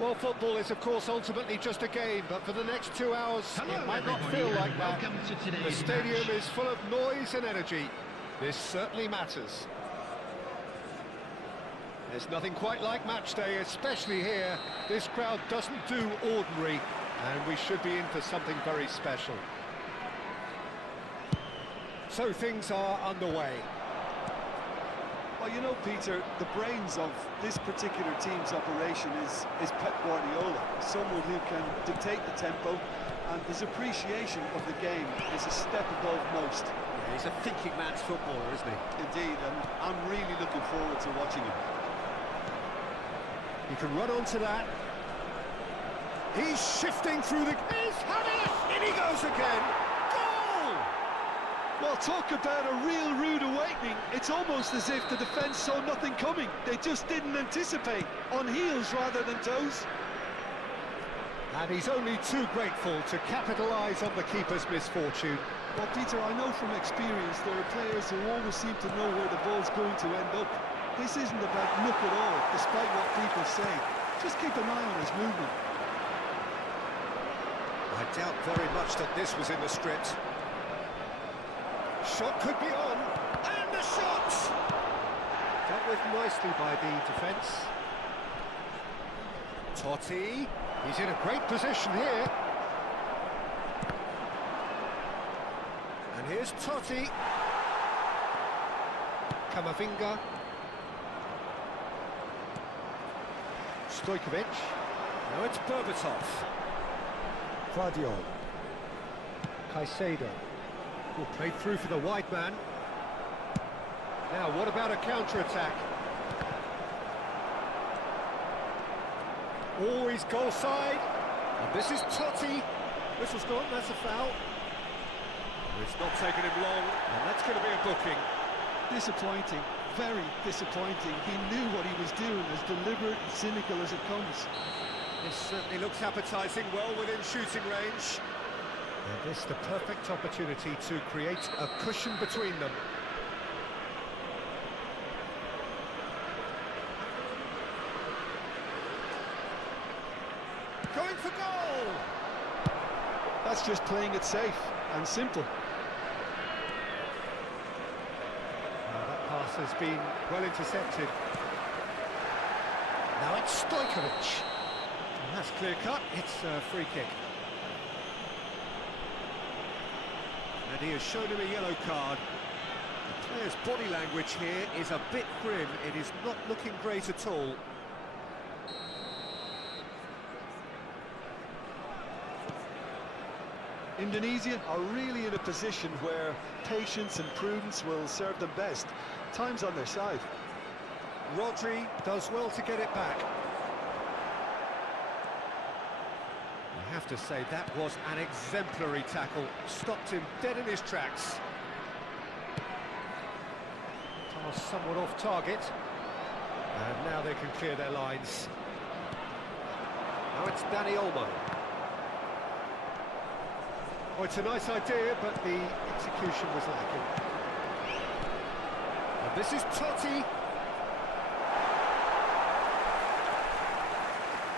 Well, football is, of course, ultimately just a game, but for the next 2 hours, it might not feel like that. The stadium is full of noise and energy. This certainly matters. There's nothing quite like match day, especially here. This crowd doesn't do ordinary, and we should be in for something very special. So things are underway. Well, you know, Peter, the brains of this particular team's operation is Pep Guardiola, someone who can dictate the tempo, and his appreciation of the game is a step above most. Yeah, he's a thinking man's footballer, isn't he? Indeed, and I'm really looking forward to watching him. He can run onto that. He's shifting through the... He's having it! In he goes again! Goal! Well, talk about a real rude awakening. It's almost as if the defence saw nothing coming. They just didn't anticipate, on heels rather than toes. And he's only too grateful to capitalise on the keeper's misfortune. Well, Peter, I know from experience there are players who always seem to know where the ball's going to end up. This isn't about luck at all, despite what people say. Just keep an eye on his movement. I doubt very much that this was in the script. Shot could be on, and the shot! Dealt with nicely by the defence. Totti, he's in a great position here. And here's Totti. Kamavinga. Stojkovic. Now it's Berbatov. Guardiola. Caicedo. Will play through for the wide man. Now, what about a counter-attack? Oh, he's goal side. And this is Totti. Whistle's gone, that's a foul. It's not taking him long, and that's going to be a booking. Disappointing, very disappointing. He knew what he was doing, as deliberate and cynical as it comes. This certainly looks appetising, well within shooting range. And this the perfect opportunity to create a cushion between them. Going for goal! That's just playing it safe and simple. That pass has been well intercepted. Now it's Stojkovic. And that's clear cut, it's a free kick. And he has shown him a yellow card. The player's body language here is a bit grim. It is not looking great at all. Indonesia are really in a position where patience and prudence will serve them best. Time's on their side. Rodri does well to get it back. I have to say that was an exemplary tackle. Stopped him dead in his tracks. Pass somewhat off target. And now they can clear their lines. Now it's Dani Olmo. Oh, it's a nice idea, but the execution was lacking. And this is Totti.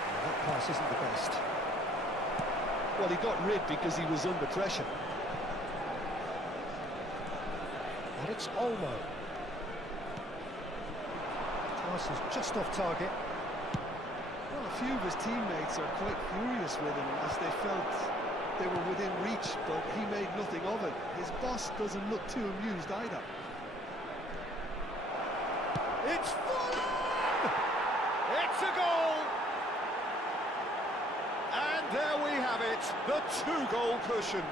Well, that pass isn't the best. Well, he got rid because he was under pressure. And it's Olmo. Pass is just off target. Well, a few of his teammates are quite furious with him as they felt they were within reach, but he made nothing of it. His boss doesn't look too amused either. It's full on! It's a goal! And there we have it, the two-goal cushion.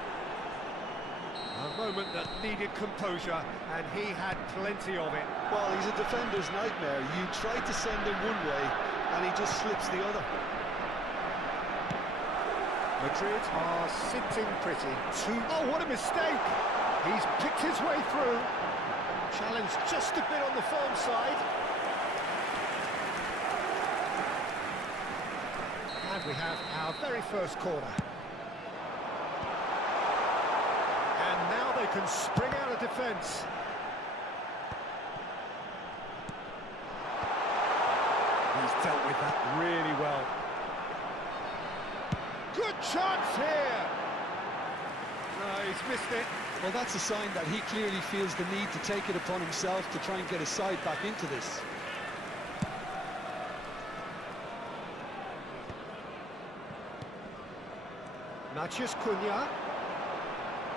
A moment that needed composure, and he had plenty of it. Well, he's a defender's nightmare. You try to send him one way, and he just slips the other. Madrid are sitting pretty. Oh, what a mistake! He's picked his way through. Challenge just a bit on the firm side. And we have our very first corner. And now they can spring out of defence. He's dealt with that really well. Chance here! No, he's missed it. Well, that's a sign that he clearly feels the need to take it upon himself to try and get his side back into this. Natchez Cunha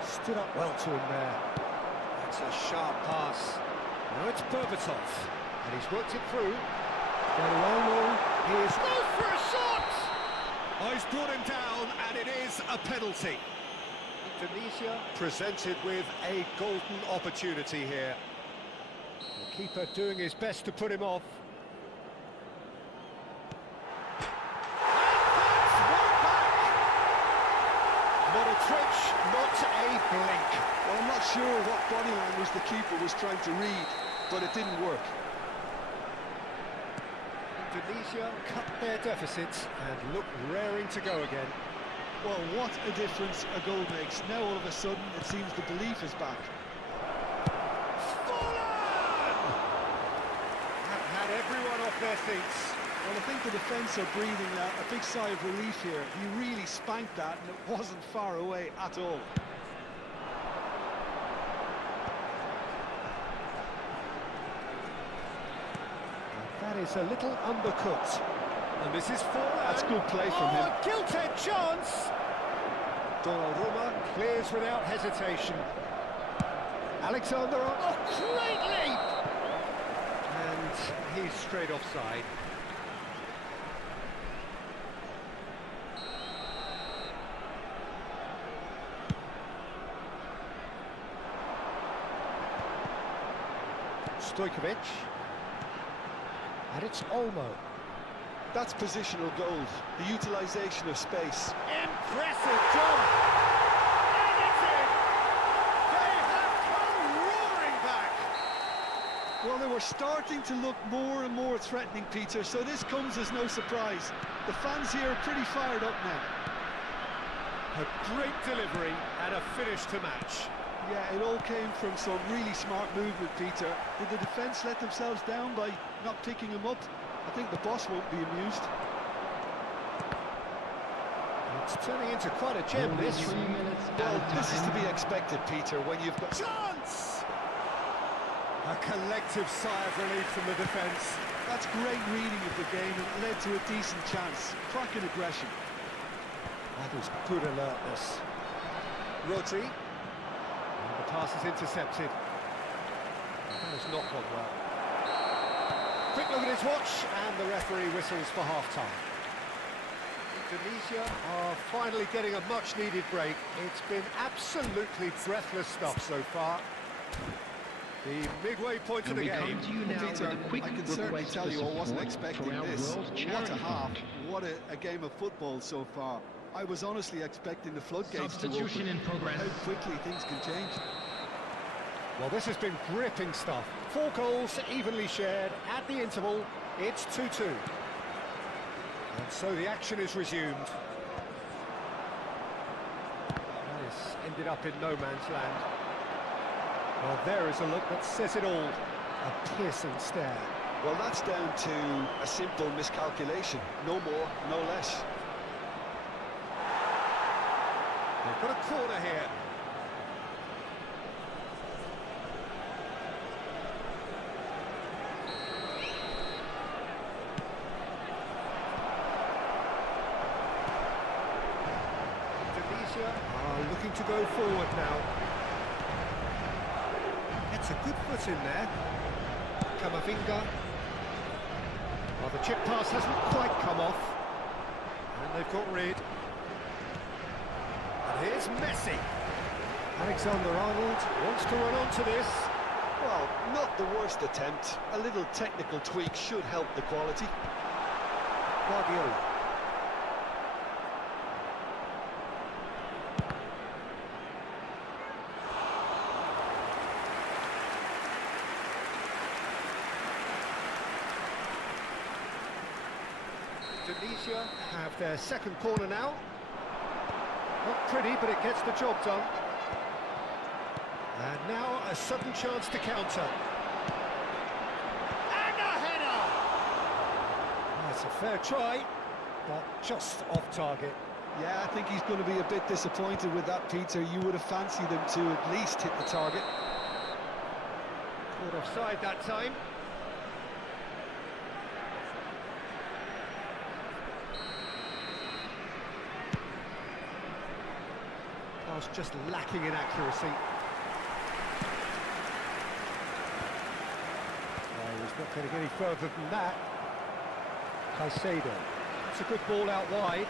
stood up well to him there. That's a sharp pass. Now it's Berbatov, and he's worked it through. Guerrero, he is goes for a shot! Oh, he's brought him down, and it is a penalty. Indonesia presented with a golden opportunity here. The keeper doing his best to put him off. Not a twitch, not a blink. Well, I'm not sure what body language the keeper was trying to read, but it didn't work. Indonesia cut their deficits and look raring to go again. Well, what a difference a goal makes. Now all of a sudden it seems the belief is back. Have had everyone off their feet. Well, I think the defence are breathing a big sigh of relief here. He really spanked that and it wasn't far away at all. That is a little undercooked. And this is forward. That's good play from him. A gilt-edged chance! Donnarumma clears without hesitation. Alexander, oh, great leap! And he's straight offside. Stojkovic. And it's Olmo. That's positional gold, the utilisation of space. Impressive job! And it's in! They have come roaring back! Well, they were starting to look more and more threatening, Peter, so this comes as no surprise. The fans here are pretty fired up now. A great delivery and a finish to match. Yeah, it all came from some really smart movement, Peter. Did the defence let themselves down by not picking him up? I think the boss won't be amused. It's turning into quite a gem, this. Well, this is to be expected, Peter, when you've got... Chance! A collective sigh of relief from the defence. That's great reading of the game and it led to a decent chance. Cracking aggression. That was good alertness. Rodri. And the pass is intercepted. That has not gone well. Quick look at his watch, and the referee whistles for half-time. Indonesia are finally getting a much-needed break. It's been absolutely breathless stuff so far. The midway point of the game. Peter, I can certainly tell you I wasn't expecting this. What a half, what a game of football so far. I was honestly expecting the floodgates to open. In progress. How quickly things can change. Well, this has been gripping stuff. 4 goals evenly shared at the interval. It's 2-2. And so the action is resumed. This ended up in no man's land. Well, there is a look that says it all. A piercing stare. Well, that's down to a simple miscalculation. No more, no less. They've got a corner here. Indonesia are looking to go forward now. Gets a good foot in there. Camavinga. Well, the chip pass hasn't quite come off. And they've got rid. And here's Messi. Alexander-Arnold wants to run onto this. Well, not the worst attempt. A little technical tweak should help the quality. Guardiola. Indonesia have their second corner now. Not pretty, but it gets the job done. And now a sudden chance to counter. And a header! That's a fair try, but just off target. Yeah, I think he's going to be a bit disappointed with that, Peter. You would have fancied him to at least hit the target. Caught offside that time. Pass just lacking in accuracy. He's not going to get any further than that. Caicedo. It's a good ball out wide.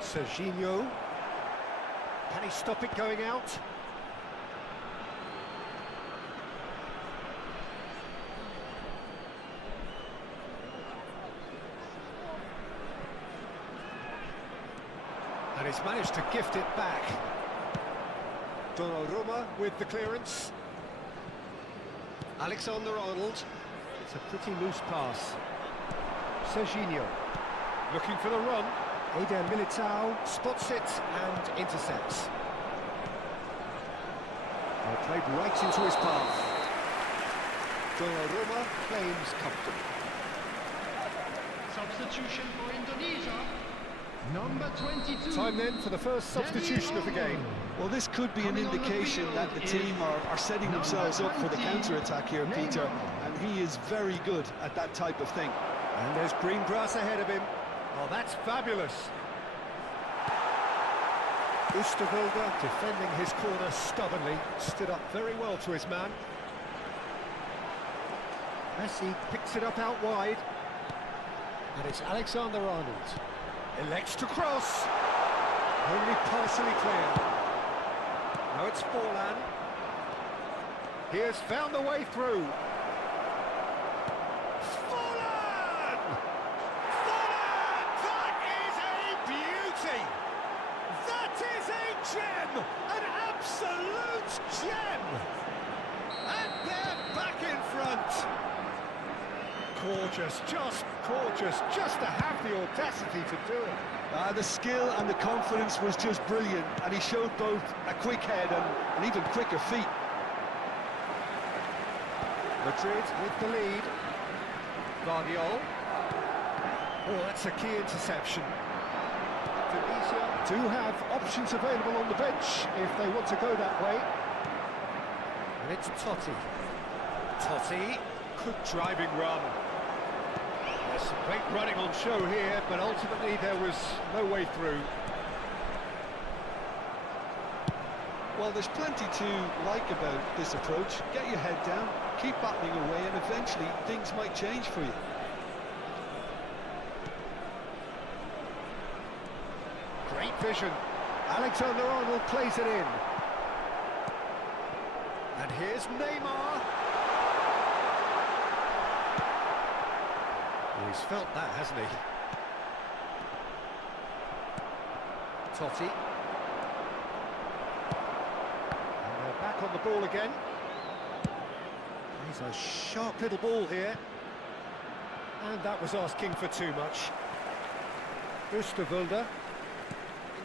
Serginho. Can he stop it going out? And he's managed to gift it back. Donnarumma with the clearance. Alexander-Arnold. It's a pretty loose pass. Serginho. Looking for the run. Eder Militao spots it and intercepts. Played right into his path. Donnarumma claims comfortable. Substitution for Indonesia, number 22. Time then for the first substitution of the game. Well, this could be an indication that the team are setting themselves up for the counter-attack here, Peter, and he is very good at that type of thing. And there's green grass ahead of him. Oh, that's fabulous. Oosterwolde defending his corner stubbornly, stood up very well to his man. Messi picks it up out wide. And it's Alexander-Arnold. Elects to cross. Only partially clear. Now it's Forlan. He has found a way through. Forlan! Forlan! That is a beauty! That is a gem! An absolute gem! And they're back in front. Gorgeous, just to have the audacity to do it. The skill and the confidence was just brilliant, and he showed both a quick head and even quicker feet. Madrid with the lead. Guardiol. Oh, that's a key interception. Indonesia do have options available on the bench if they want to go that way. And it's Totti. Totti, good driving run. There's some great running on show here, but ultimately there was no way through. Well, there's plenty to like about this approach. Get your head down, keep battling away, and eventually things might change for you. Great vision. Alexander-Arnold plays it in. And here's Neymar. He's felt that, hasn't he? Totti. And they're back on the ball again. He's a sharp little ball here. And that was asking for too much. Oosterwolde.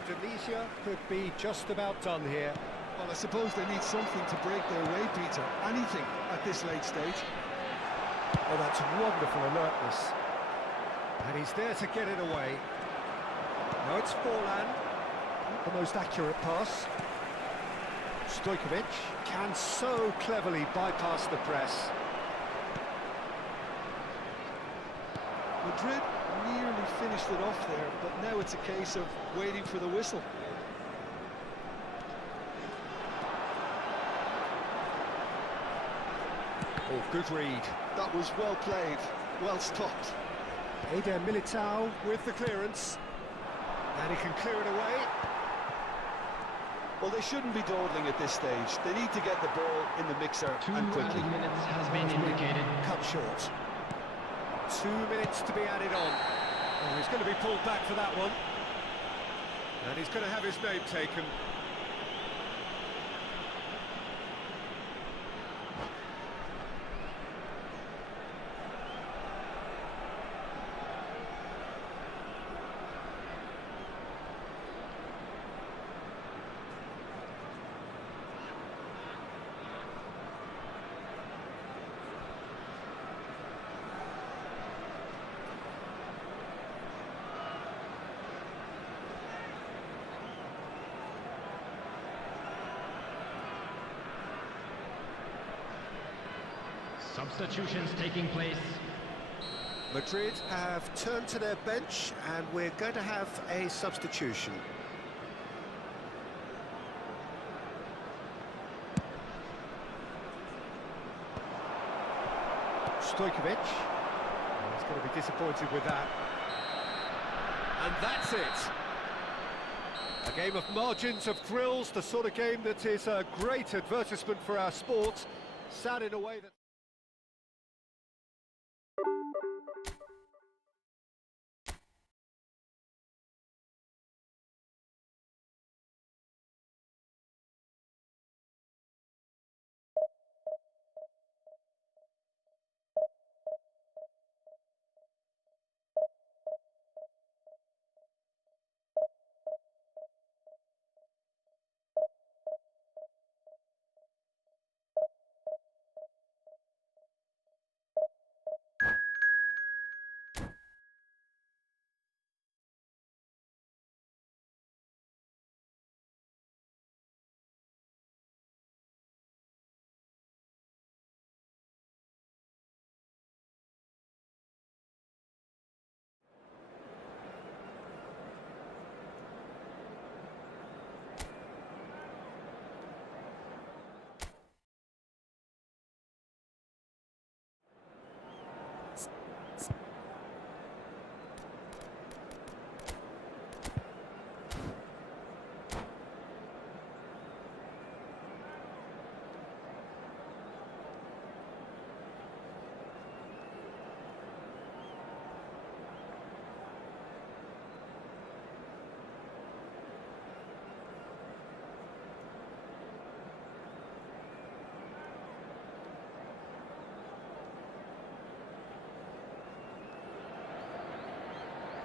Indonesia could be just about done here. Well, I suppose they need something to break their way, Peter. Anything at this late stage. Oh, that's wonderful alertness. And he's there to get it away. Now it's Forlan. Not the most accurate pass. Stojkovic can so cleverly bypass the press. Madrid nearly finished it off there, but now it's a case of waiting for the whistle. Oh, good read. That was well played, well stopped. Eder Militao with the clearance. And he can clear it away. Well, they shouldn't be dawdling at this stage. They need to get the ball in the mixer and quickly. 2 minutes has been indicated. Cut short. 2 minutes to be added on. Oh, he's going to be pulled back for that one. And he's going to have his name taken. Substitutions taking place. Madrid have turned to their bench and we're going to have a substitution. Stojkovic. He's going to be disappointed with that. And that's it. A game of margins, of thrills, the sort of game that is a great advertisement for our sport. Sad in a way that...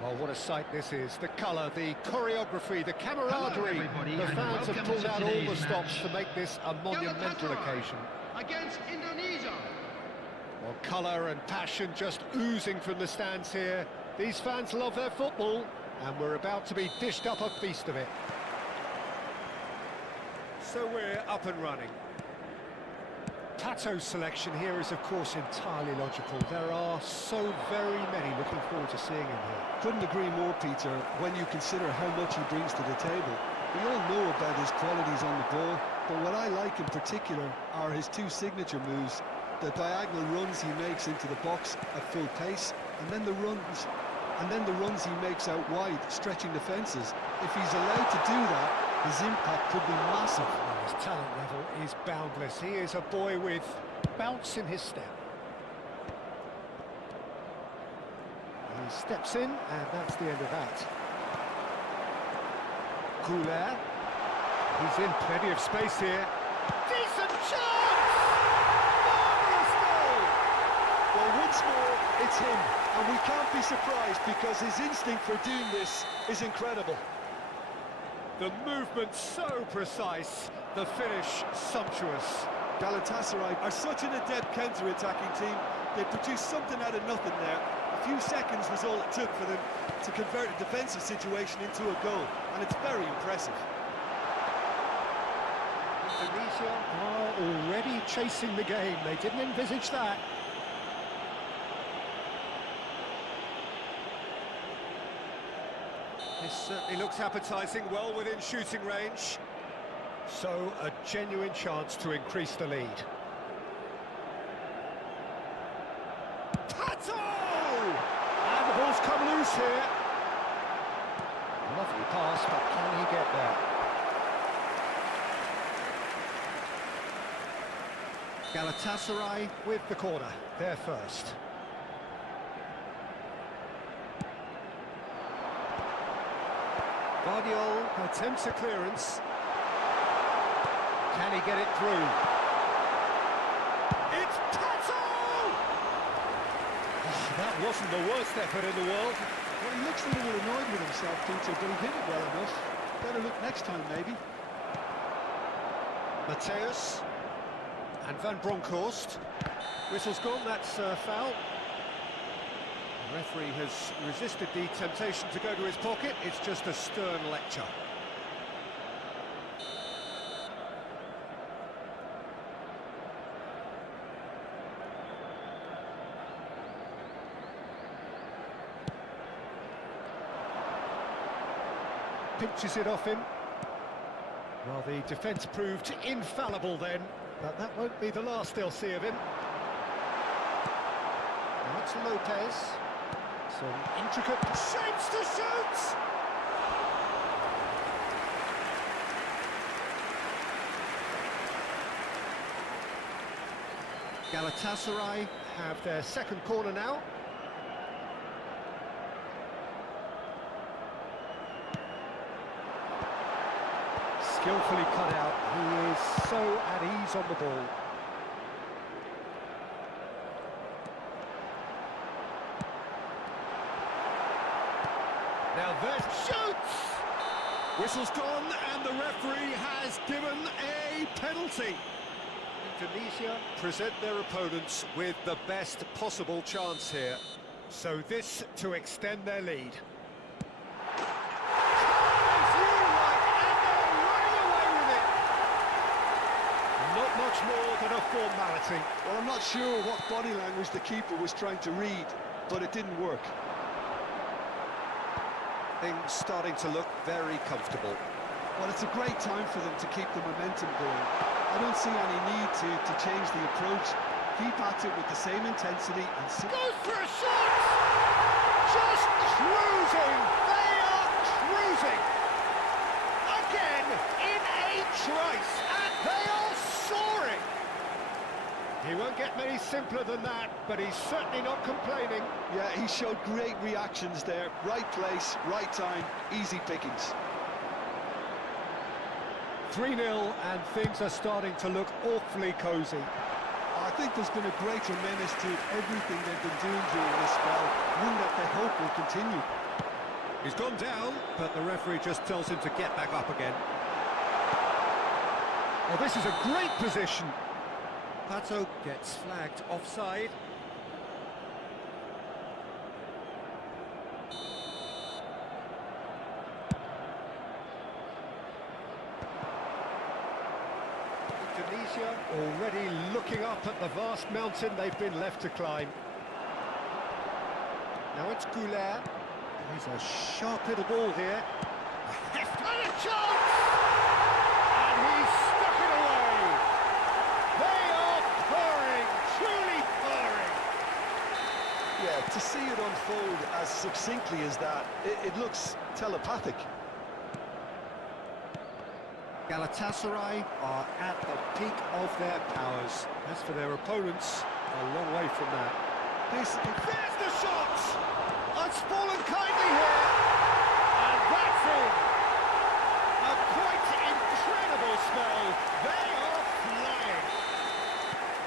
Well, what a sight this is. The colour, the choreography, the camaraderie. The fans have pulled out all the stops to make this a monumental occasion. Against Indonesia. Well, colour and passion just oozing from the stands here. These fans love their football, and we're about to be dished up a feast of it. So we're up and running. Tato's selection here is, of course, entirely logical. There are so very many looking forward to seeing him here. Couldn't agree more, Peter, when you consider how much he brings to the table. We all know about his qualities on the ball, but what I like in particular are his two signature moves, the diagonal runs he makes into the box at full pace, and then the runs he makes out wide, stretching defences. If he's allowed to do that, his impact could be massive. His talent level is boundless. He is a boy with bounce in his step. He steps in, and that's the end of that. Couler. He's in plenty of space here. Decent chance! Marvellous goal! Well, once more, it's him, and we can't be surprised because his instinct for doing this is incredible. The movement so precise, the finish sumptuous. Galatasaray are such an adept counter-attacking team. They produced something out of nothing there. A few seconds was all it took for them to convert a defensive situation into a goal, and it's very impressive. Indonesia are already chasing the game. They didn't envisage that. This certainly looks appetising, well within shooting range. So, a genuine chance to increase the lead. Tato! And the ball's come loose here. Lovely pass, but can he get there? Galatasaray with the corner, they're first. Guardiola attempts a clearance. Can he get it through? It's Tato! Oh, that wasn't the worst effort in the world. Well, he looks a little annoyed with himself, Peter, but he hit it well enough. Better look next time, maybe. Mateus and Van Bronckhorst. Whistle's gone, that's foul. The referee has resisted the temptation to go to his pocket. It's just a stern lecture. pinches it off him. Well, the defence proved infallible then, but that won't be the last they'll see of him. Now it's Lopez. Some intricate shapes to shoot! Galatasaray have their second corner now. Skillfully cut out. He is so at ease on the ball. Now there shoots! Whistle's gone and the referee has given a penalty. Indonesia present their opponents with the best possible chance here. So this to extend their lead. Not much more than a formality. Well, I'm not sure what body language the keeper was trying to read, but it didn't work. Things starting to look very comfortable. Well, it's a great time for them to keep the momentum going. I don't see any need to change the approach. Keep at it with the same intensity and... Goes for a shot! Just cruising! They are cruising! Again, in a trice, and they are soaring! He won't get many simpler than that, but he's certainly not complaining. Yeah, he showed great reactions there. Right place, right time, easy pickings. 3-0, and things are starting to look awfully cosy. I think there's been a greater menace to everything they've been doing during this spell, one that they hope will continue. He's gone down, but the referee just tells him to get back up again. Well, this is a great position. Pato gets flagged offside. Indonesia already looking up at the vast mountain they've been left to climb. Now it's Goulart. He's a sharp little ball here. A heft and a chance! And he's stuck it away! They are purring, truly purring! Yeah, to see it unfold as succinctly as that, it looks telepathic. Galatasaray are at the peak of their powers. As for their opponents, a long way from that. There's the shot! It's fallen kindly here, and that's it. A quite incredible spell. They are flying.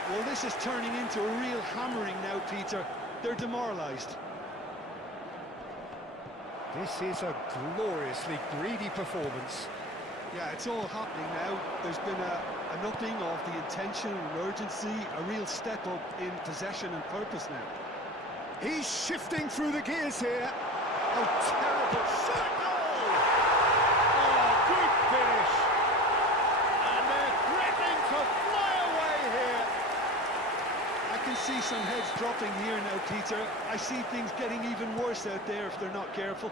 Well, this is turning into a real hammering now, Peter. They're demoralised. This is a gloriously greedy performance. Yeah, it's all happening now. There's been an upping of the intention and urgency, a real step up in possession and purpose now. He's shifting through the gears here. Oh, terrible shot! Goal! Oh, good finish. And they're threatening to fly away here. I can see some heads dropping here now, Peter. I see things getting even worse out there if they're not careful.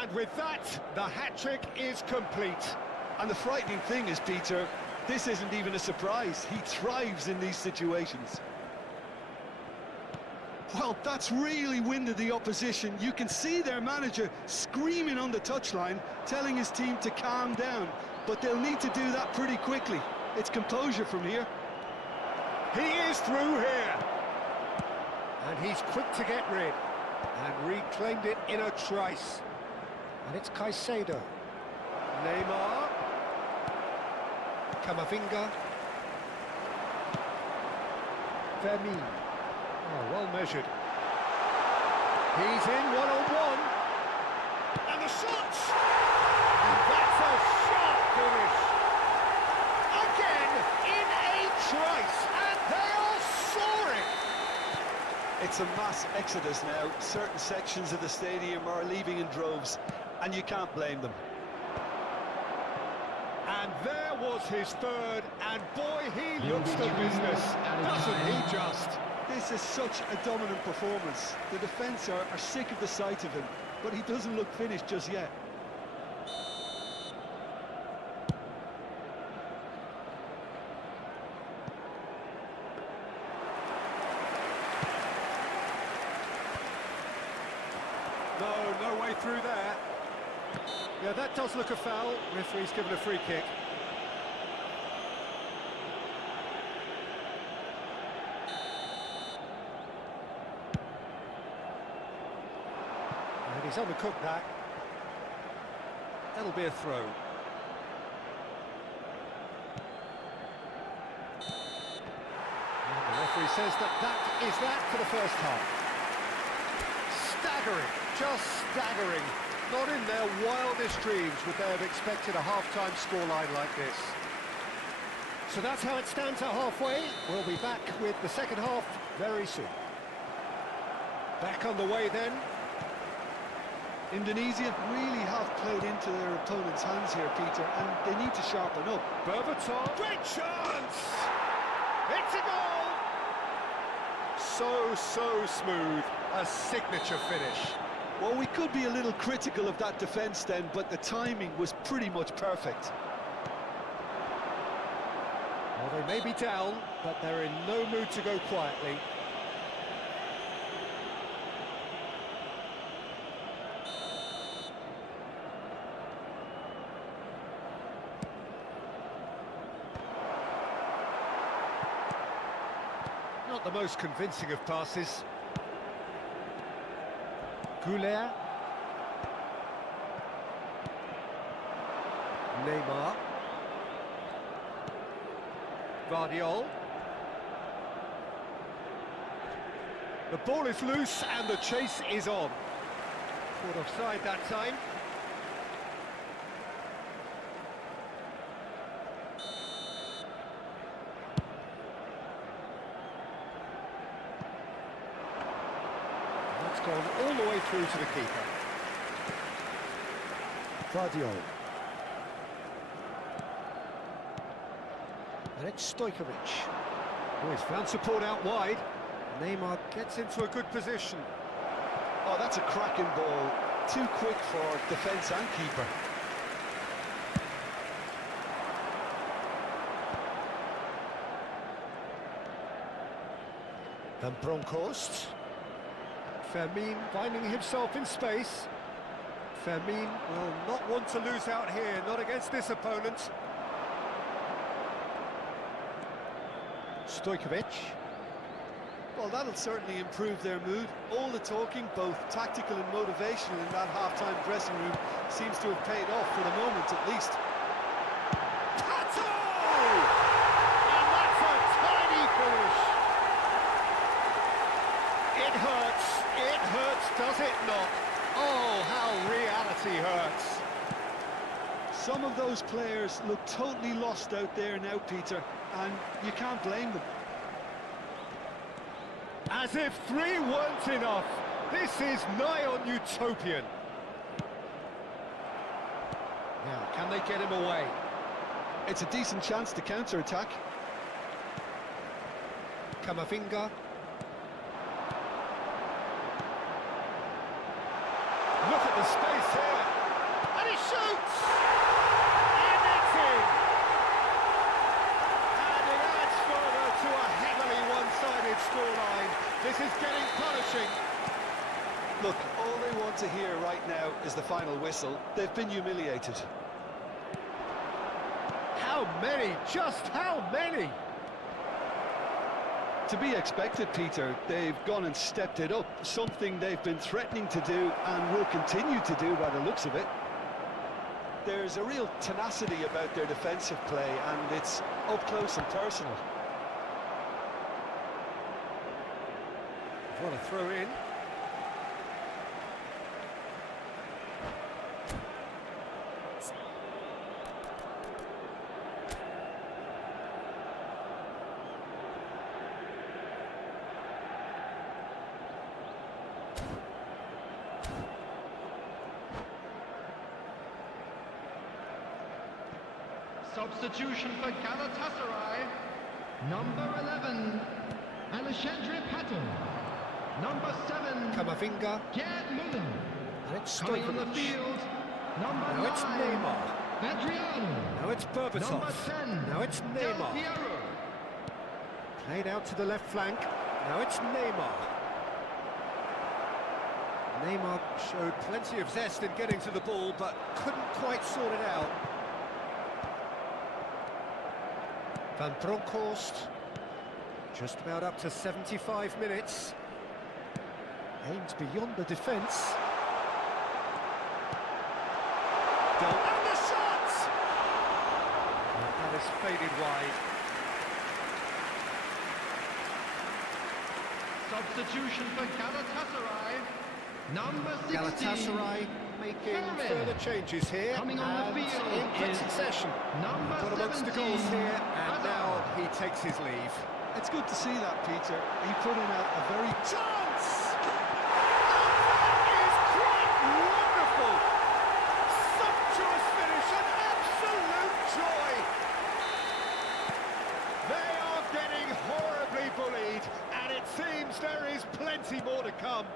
And with that, the hat-trick is complete. And the frightening thing is, Peter, this isn't even a surprise. He thrives in these situations. Well, that's really winded the opposition. You can see their manager screaming on the touchline, telling his team to calm down. But they'll need to do that pretty quickly. It's composure from here. He is through here. And he's quick to get rid. And reclaimed it in a trice. And it's Caicedo. Neymar. Camavinga. Vermin. Oh, well measured. He's in one-on-one. And the shot! And that's a sharp finish. Again, in a trice, and they are soaring. It's a mass exodus now. Certain sections of the stadium are leaving in droves, and you can't blame them. And there was his third, and boy, he looks the business, doesn't he just? This is such a dominant performance. The defence are sick of the sight of him. but he doesn't look finished just yet. No way through there. Yeah, that does look a foul. Referee's given a free kick. And he's undercooked that. That'll be a throw. And the referee says that is that for the first half. Staggering, just staggering. Not in their wildest dreams would they have expected a half-time scoreline like this. So that's how it stands at halfway. We'll be back with the second half very soon. Back on the way then. Indonesia really have played into their opponent's hands here, Peter, and they need to sharpen up. Berbatov, great chance! It's a goal! So smooth, a signature finish. Well, we could be a little critical of that defence then, but the timing was pretty much perfect. Well, they may be down, but they're in no mood to go quietly. Not the most convincing of passes. Goulet. Neymar. Vardiol. The ball is loose and the chase is on. Caught offside that time. That's gone all the way through to the keeper. Vardiol. And it's Stojkovic, who has found support out wide. Neymar gets into a good position. Oh, that's a cracking ball. Too quick for defence and keeper. Van Bronckhorst. Fermin finding himself in space. Fermin will not want to lose out here, not against this opponent. Stojkovic. Well, that'll certainly improve their mood. All the talking, both tactical and motivational in that half-time dressing room, seems to have paid off for the moment at least. Pato! And that's a tiny finish. It hurts, does it not? Oh, how reality hurts. Some of those players look totally lost out there now, Peter, and you can't blame them. As if 3 weren't enough. This is nigh on utopian. Now, can they get him away? It's a decent chance to counter-attack. Camavinga. Look at the space here. And he shoots! And it's in! And it adds further to a heavily one-sided scoreline. This is getting punishing. Look, all they want to hear right now is the final whistle. They've been humiliated. How many? Just how many? To be expected, Peter. They've gone and stepped it up, something they've been threatening to do and will continue to do by the looks of it. There's a real tenacity about their defensive play, and it's up close and personal. What a throw in. Substitution for Galatasaray. Number 11, Alexandre Pato. Number 7, Camavinga. Gerd Müller. And it's Coming on the Stojkovic. field, number Now 9. it's Neymar. Adriano. Now it's Berbatov. Number 10. Now it's Del Neymar. Piero. Played out to the left flank. Now it's Neymar. Neymar showed plenty of zest in getting to the ball, but couldn't quite sort it out. Van Bronckhorst, just about up to 75 minutes. Aims beyond the defence. And the shot! That has faded wide. Substitution for Galatasaray. Number 16. Galatasaray making further changes here. Coming on the and field in quick is succession. number Got amongst the 17, goals here, and Hazard. now he takes his leave. It's good to see that, Peter. He put in a very... Chance! That is quite wonderful! Sumptuous finish, an absolute joy! They are getting horribly bullied, and it seems there is plenty more to come.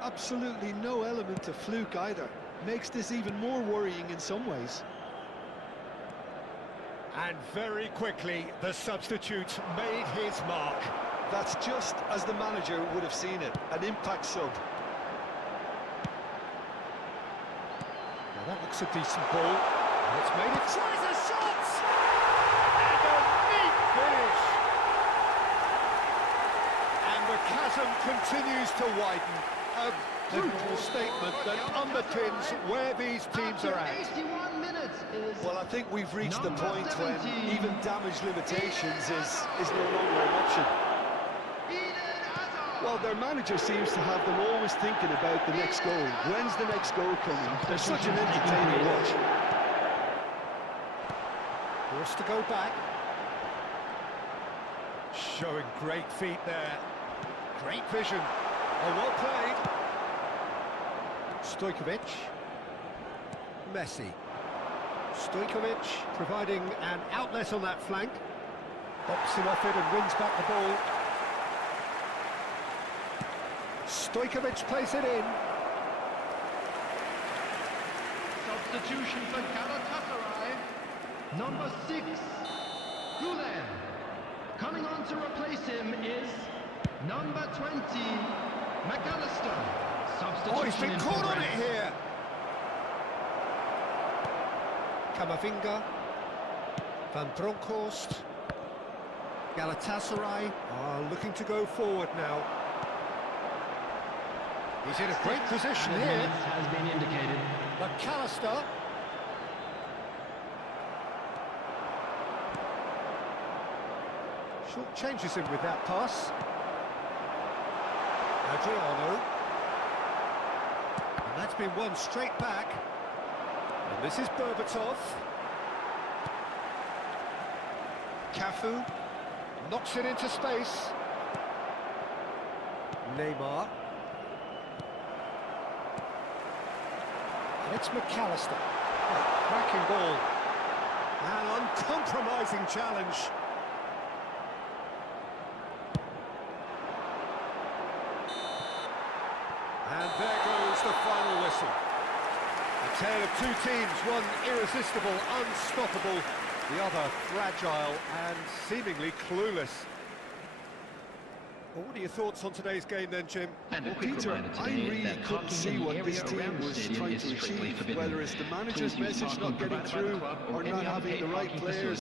Absolutely no element of fluke either. Makes this even more worrying in some ways. And very quickly, the substitute made his mark. That's just as the manager would have seen it, an impact sub. Now that looks a decent ball. And it's made it. Tries a shot! And a neat finish! And the chasm continues to widen. A brutal statement that underpins where these teams are at. 81 minutes is Well, I think we've reached the number point when 17. even damage limitations is no longer an option. Eden Hazard. Well, their manager seems to have them always thinking about the next goal. When's the next goal coming? They're such an entertaining watch. Forced to go back. Showing great feet there. Great vision. Oh, well played. Stojkovic. Messi. Stojkovic providing an outlet on that flank. Bops him off it and wins back the ball. Stojkovic plays it in. Substitution for Galatasaray. Number 6, Gulen. Coming on to replace him is number 20, McAllister. Substitution Oh, he's been in caught on it progress. here. Camavinga. Van Bronckhorst. Galatasaray are looking to go forward now. He's in a great position Added here. minutes has been indicated. McAllister. Short changes him with that pass. Adriano. And that's been won straight back. And this is Berbatov. Cafu knocks it into space. Neymar. And it's McAllister. A cracking ball. An uncompromising challenge. And there goes the final whistle. A tale of two teams, one irresistible, unstoppable, the other fragile and seemingly clueless. Well, what are your thoughts on today's game then, Jim? And a quick Peter, reminder I today really that couldn't parking see in the what this area team around the was stadium trying is to strictly achieve, forbidden. whether it's the manager's Please use message parking not getting provided by the through club or any not having unpaid the right parking players